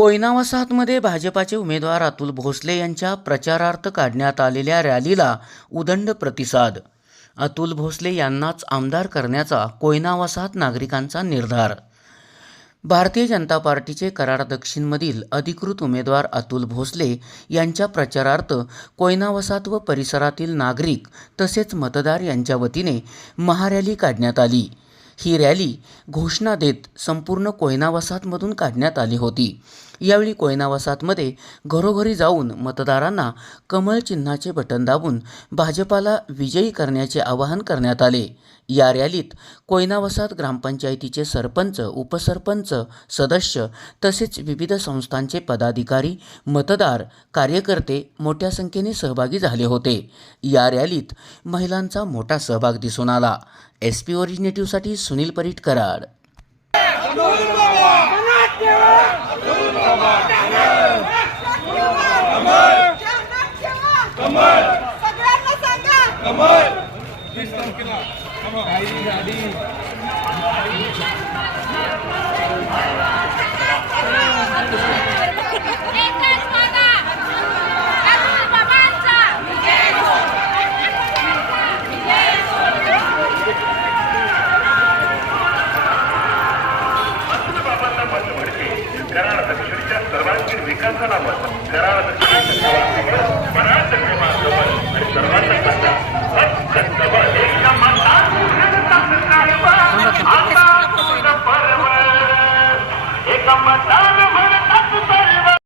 कोयना वसाहतमध्ये भाजपाचे उमेदवार अतुल भोसले यांच्या प्रचारार्थ काढण्यात आलेल्या रॅलीला उदंड प्रतिसाद. अतुल भोसले यांनाच आमदार करण्याचा कोयना वसाहत नागरिकांचा निर्धार. भारतीय जनता पार्टीचे कराड दक्षिणमधील अधिकृत उमेदवार अतुल भोसले यांच्या प्रचारार्थ कोयना वसाहत व परिसरातील नागरिक तसेच मतदार यांच्या वतीने महारॅली काढण्यात आली. ही रॅली घोषणा देत संपूर्ण कोयना वसाहतमधून काढण्यात आली होती. यावेळी कोयना वसाहतमध्ये घरोघरी जाऊन मतदारांना कमळ चिन्हाचे बटन दाबून भाजपाला विजयी करण्याचे आवाहन करण्यात आले. या रॅलीत कोयना वसाहत ग्रामपंचायतीचे सरपंच उपसरपंच सदस्य तसेच विविध संस्थांचे पदाधिकारी मतदार कार्यकर्ते मोठ्या संख्येने सहभागी झाले होते. या रॅलीत महिलांचा मोठा सहभाग दिसून आला. एस पी ओरिजिनेटिव्हसाठी सुनील परीट कराड कमळ. सगळ्यांना सांगा. अतुल बाबांचा. बाबांना मत म्हणजे कराड दक्षिणच्या सर्वांगीण विकासाला मत. कराड मत. ನಮ್ಮ ತಾಯಿ